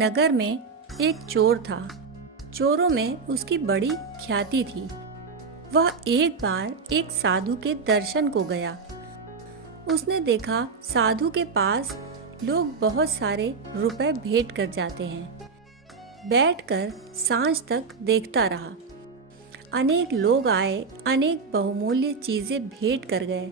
नगर में एक चोर था। चोरों में उसकी बड़ी ख्याति थी। वह एक बार एक साधु के दर्शन को गया। उसने देखा साधु के पास लोग बहुत सारे रुपए भेंट कर जाते हैं। बैठकर सांझ तक देखता रहा। अनेक लोग आए, अनेक बहुमूल्य चीजें भेंट कर गए।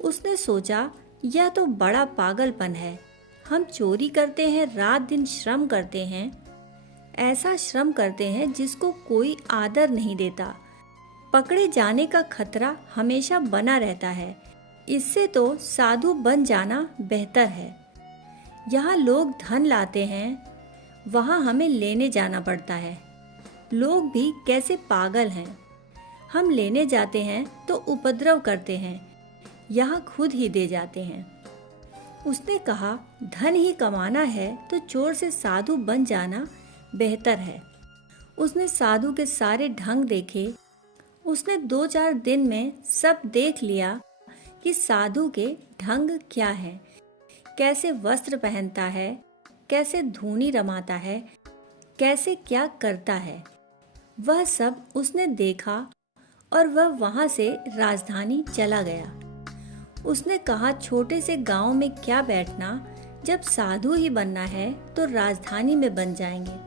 उसने सोचा, यह तो बड़ा पागलपन है। हम चोरी करते हैं, रात दिन श्रम करते हैं, ऐसा श्रम करते हैं जिसको कोई आदर नहीं देता। पकड़े जाने का खतरा हमेशा बना रहता है। इससे तो साधु बन जाना बेहतर है। यहाँ लोग धन लाते हैं, वहाँ हमें लेने जाना पड़ता है। लोग भी कैसे पागल हैं। हम लेने जाते हैं तो उपद्रव करते हैं, यहाँ खुद ही दे जाते हैं। उसने कहा, धन ही कमाना है तो चोर से साधु बन जाना बेहतर है। उसने साधु के सारे ढंग देखे। उसने 2-4 दिन में सब देख लिया कि साधु के ढंग क्या है, कैसे वस्त्र पहनता है, कैसे धूनी रमाता है, कैसे क्या करता है। वह सब उसने देखा और वह वहां से राजधानी चला गया। उसने कहा, छोटे से गांव में क्या बैठना, जब साधु ही बनना है तो राजधानी में बन जाएंगे।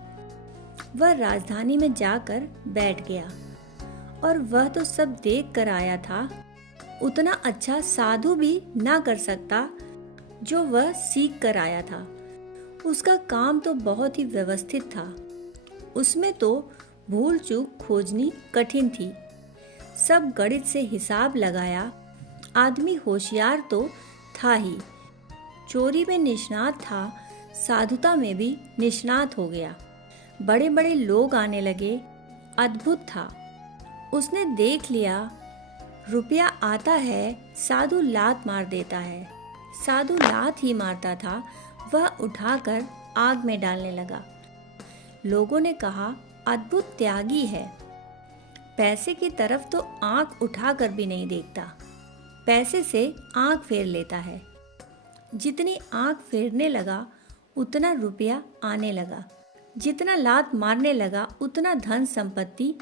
वह राजधानी में जाकर बैठ गया और वह तो सब देख कर आया था। उतना अच्छा साधु भी ना कर सकता जो वह सीख कर आया था। उसका काम तो बहुत ही व्यवस्थित था। उसमें तो भूल चूक खोजनी कठिन थी। सब गणित से हिसाब लगाया। आदमी होशियार तो था ही, चोरी में निष्णात था, साधुता में भी निष्णात हो गया। बड़े बड़े लोग आने लगे। अद्भुत था। उसने देख लिया, रुपया आता है, साधु लात मार देता है। साधु लात ही मारता था, वह उठाकर आग में डालने लगा। लोगों ने कहा, अद्भुत त्यागी है। पैसे की तरफ तो आंख उठाकर भी नहीं देखता, पैसे से आंख फेर लेता है। जितनी आंख फेरने लगा उतना रुपया आने लगा। जितना लात मारने लगा उतना धन संपत्ति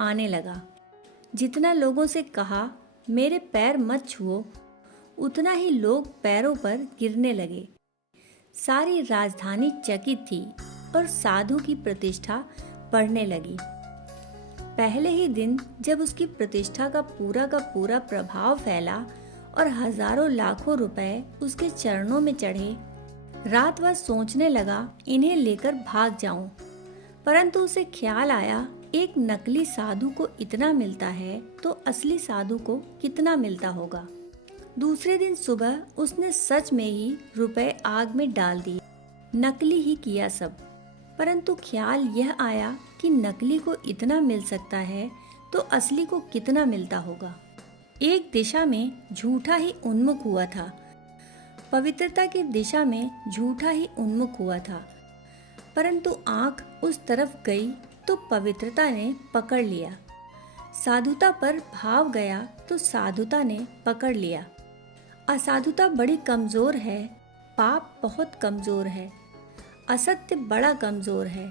आने लगा। जितना लोगों से कहा, मेरे पैर मत छुओ, उतना ही लोग पैरों पर गिरने लगे। सारी राजधानी चकित थी और साधु की प्रतिष्ठा बढ़ने लगी। पहले ही दिन जब उसकी प्रतिष्ठा का पूरा प्रभाव फैला और हजारों लाखों रुपए उसके चरणों में चढ़े, रात वह सोचने लगा, इन्हें लेकर भाग जाऊं। परंतु उसे ख्याल आया, एक नकली साधु को इतना मिलता है तो असली साधु को कितना मिलता होगा। दूसरे दिन सुबह उसने सच में ही रुपए आग में डाल दिए। नकली ही किया सब। परंतु ख्याल यह आया कि नकली को इतना मिल सकता है तो असली को कितना मिलता होगा। एक दिशा में झूठा ही उन्मुख हुआ था, पवित्रता की दिशा में झूठा ही उन्मुख हुआ था। परंतु आंख उस तरफ गई तो पवित्रता ने पकड़ लिया। साधुता पर भाव गया तो साधुता ने पकड़ लिया। असाधुता बड़ी कमजोर है, पाप बहुत कमजोर है, असत्य बड़ा कमजोर है।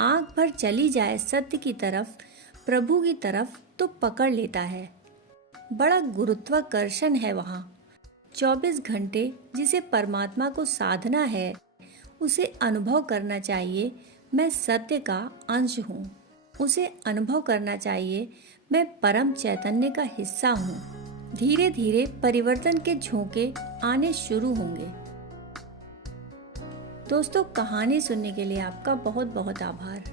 आंख भर चली जाए सत्य की तरफ, प्रभु की तरफ, तो पकड़ लेता है। बड़ा गुरुत्वाकर्षण है वहाँ। 24 घंटे जिसे परमात्मा को साधना है, उसे अनुभव करना चाहिए, मैं सत्य का अंश हूँ। उसे अनुभव करना चाहिए, मैं परम चैतन्य का हिस्सा हूँ। धीरे धीरे परिवर्तन के झोंके आने शुरू होंगे। दोस्तों, कहानी सुनने के लिए आपका बहुत बहुत आभार।